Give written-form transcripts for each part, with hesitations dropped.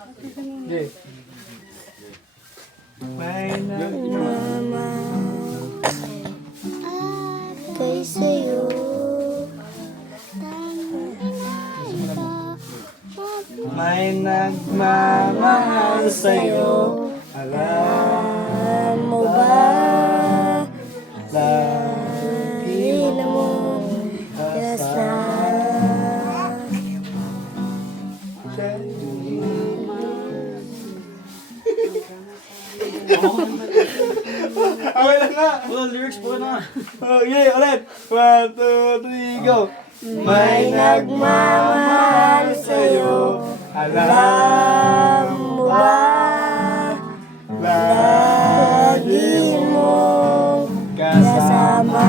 Okay. May Kay sa'yo. nagmamahal sa'yo. Alam mo ba? Lagi na mo kasama. Okay lang nga. Oh, lyrics po na. Okay, ulit. 1, 2, 3, go. May nagmamahal sa'yo. Alam mo ba? Lagi mong kasama.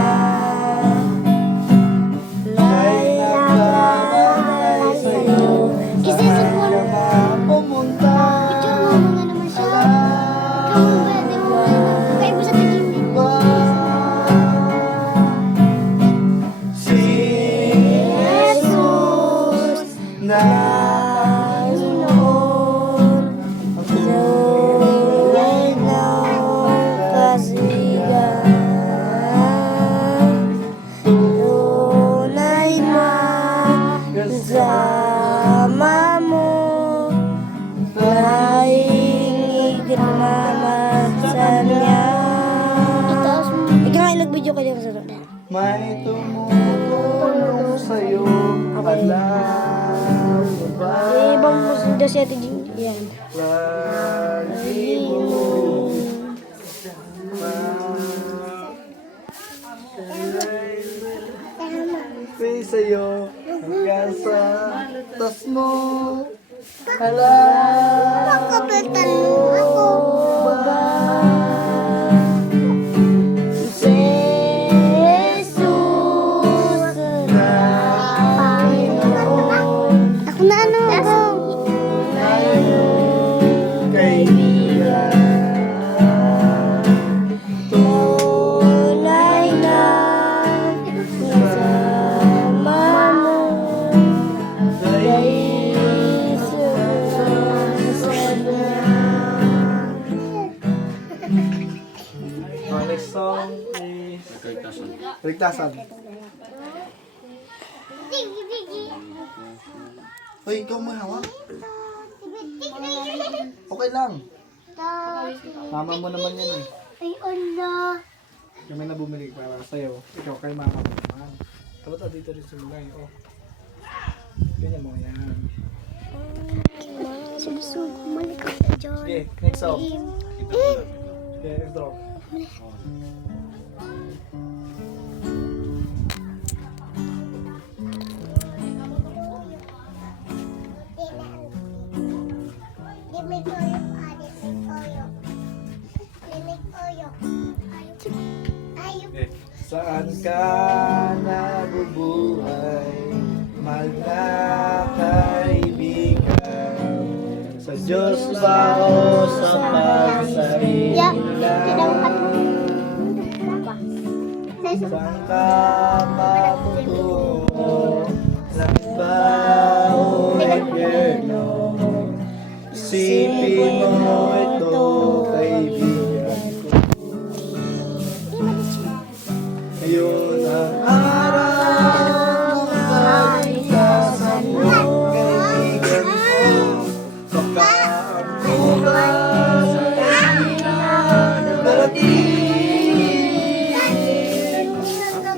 May nagmamahal sa'yo. Kasi siguro, pumunta. picture mo mga naman siya. Ikaw mo pwede mo. Kaya mo sa tingin. Si Jesus na Panginoon, tunay na kasiyahan, tunay na kasama mo, naingig namamasal niya. Ikaw nga ilag-video kayo sa loob. may tumutulong sa'yo. Alam mo ba? Ibang musundo si Ate Jing. Yan. Lagi mo may sa'yo hanggang sa tas mo. Alam Kapitan mo ako. ba? Si Jesus na Panginoon. Ako na ano ako. Kaibigan. Tunay na kasama mo. Kay Jesus sa niya. Our next song is Ligtasan. Hoy, ikaw mo hawak. Okay lang. Mama mo naman yan eh. Ay, Allah. Kami na bumili para sa'yo. Ikaw kay mama mo naman. Tapos dito rin sumulay. Oh. Ganyan mo yan. Subsug, malikot ka dyan. Sige, next song. Sige, next drop. Limit oyo, limit oyo. Limit oyo. Ayup. Saan ka nabubuhay? Mahal na kaibigan. Sa Diyos ba o sa pagsarili Ya, lang? tidak dapat. Saan ka matutungo? Lang ba o impyerno? Isipin mo ito, kaibigan ko. Ngayon ang araw ng kaligtasan mo, kaibigan ko. Baka ang bukas ay darating.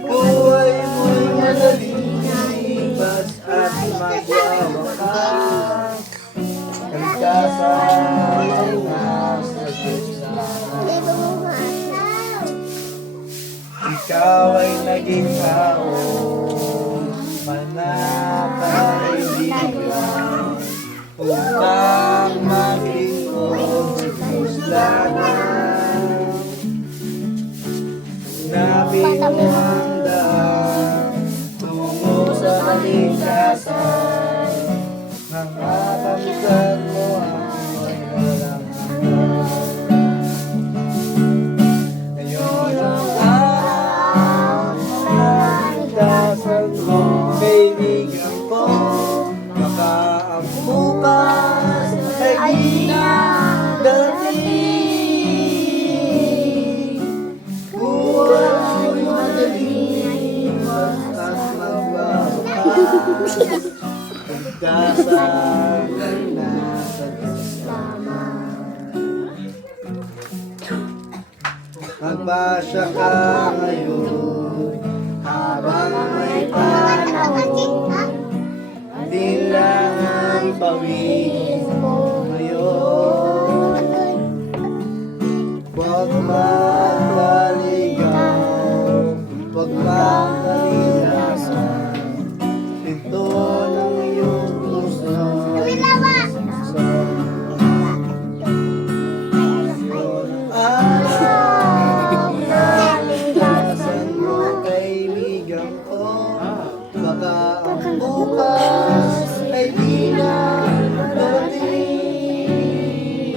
Buhay mo'y madaling lipas at magwawakas. Kaligtasan ay nasa Diyos lang. Ikaw ay naging tao, manakaibigan. Upang maglingkod sa puslanan. Napinumanda tungo sa kaligtasan. Nang makamtan mo ang may walang hanggan. Ngayon ang araw ng kaligtasan mo, kaibigan ko. Baka ang bukas ay Magpasya ka ngayon habang may panahon. Kailangan pawin mo ngayon. Huwag magpaligaw, huwag magpaligasan. Ito ng iyong puso. Aligasan mo, kaibigan ko. Baka ang bukas ay di na darating.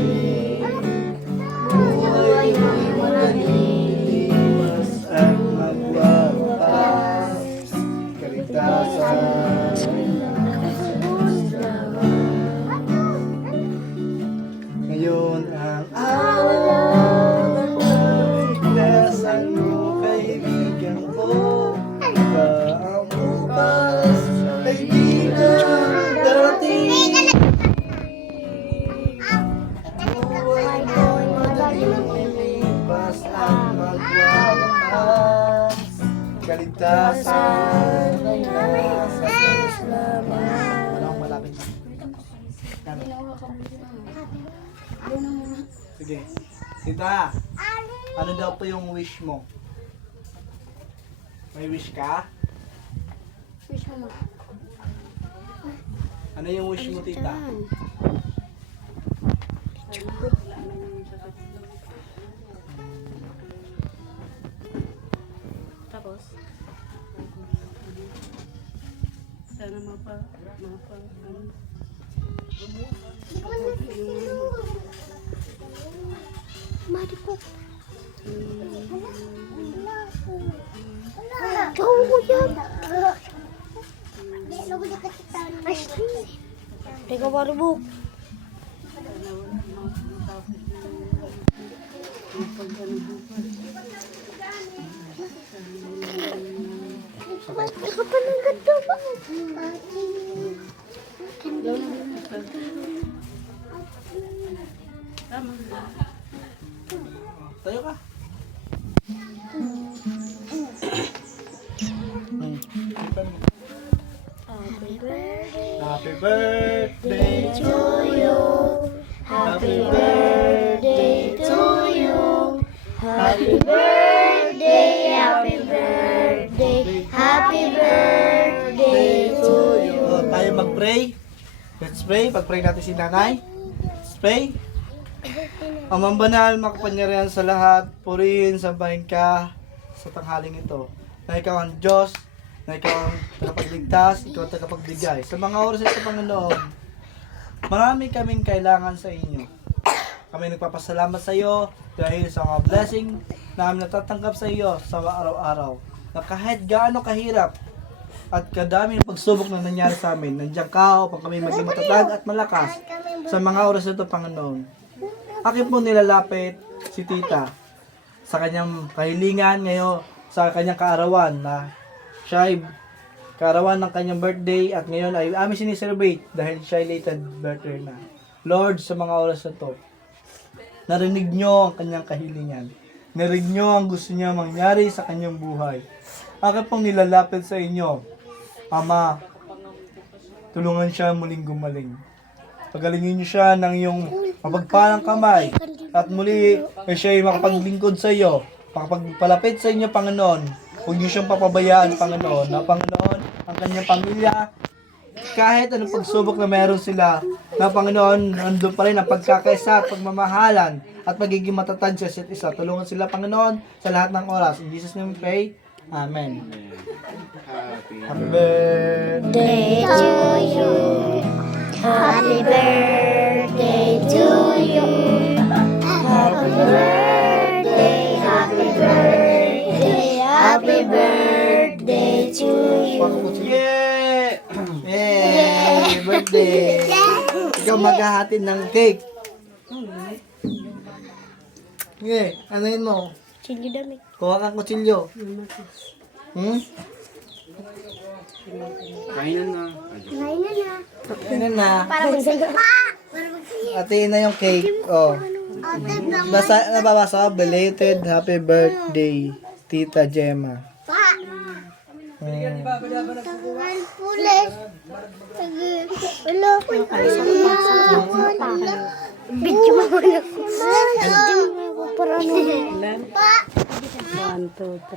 Buhay mo'y malilipas at magwawakas. Kaligtasan. Ngayon ang araw ng kaligtasan mo, kaibigan ko. Baka ang bukas ay di na darating. Buhay mo'y malilipas at magwawakas. Kaligtasan. Walang malapit na. Sige. Tita, ano daw po yung wish mo? May wish ka? Wish mo. Ano yung wish mo, tita? Tapos, sana Mari po. Ikaw mo yan. Teka, Maribok. Teka pa ng gato ba? Tayo ka. Happy birthday to you. Happy birthday to you. Happy birthday, happy birthday, happy birthday to you. Tayo mag-pray. Let's pray. Pag-pray natin si nanay. Let's pray. Amang banal, makapangyarihan sa lahat, purihin, sambahin ka sa tanghaling ito. Na ikaw ang Diyos, na ikaw ang tagapagligtas, ikaw ang tagapagbigay. Sa mga oras ito, Panginoon, marami kaming kailangan sa inyo. Kami nagpapasalamat sa iyo dahil sa mga blessing na kami natatanggap sa iyo sa araw-araw. Na kahit gaano kahirap at kadaming pagsubok na nangyari sa amin, nandiyan ka upang kami maging matatag at malakas sa mga oras ito, Panginoon. Akin po nilalapit si tita sa kanyang kahilingan ngayon, sa kanyang kaarawan na siya ay kaarawan ng kanyang birthday at ngayon ay aming sinicelebrate dahil siya ay lated birthday na. Lord, sa mga oras na to, narinig nyo ang kanyang kahilingan. Narinig nyo ang gusto niya mangyari sa kanyang buhay. Akin pong nilalapit sa inyo, Ama, tulungan siya muling gumaling. Pagalingin niyo siya ng iyong mapagpalang kamay at muli ay siya ay makapaglingkod sa iyo, makapagpalapit sa inyo, Panginoon. Huwag niyo siyang papabayaan, Panginoon, na Panginoon, ang kanyang pamilya, kahit anong pagsubok na meron sila, na Panginoon, nandun pa rin ang pagkakaisa at pagmamahalan at pagiging matatag sa isa't isa. Tulungan sila, Panginoon, sa lahat ng oras. In Jesus' name we pray. Amen. Happy birthday To you, happy birthday to you, happy birthday, happy birthday, happy birthday to you. Yeah! Yay! Birthday! Ikaw maghahatid ng cake. Yeah, ano yun mo? Sige damit. Kuha kang kutsilyo. Hmm? Ngayon na. Ano na? Para magsayo. Para magsayo. Atiin na yung cake. Oh. Nababasa ko, belated happy birthday, Tita Gemma. Pulis. Wala ko. Video mo na. Para ano. Ilan? 1, 2, 3.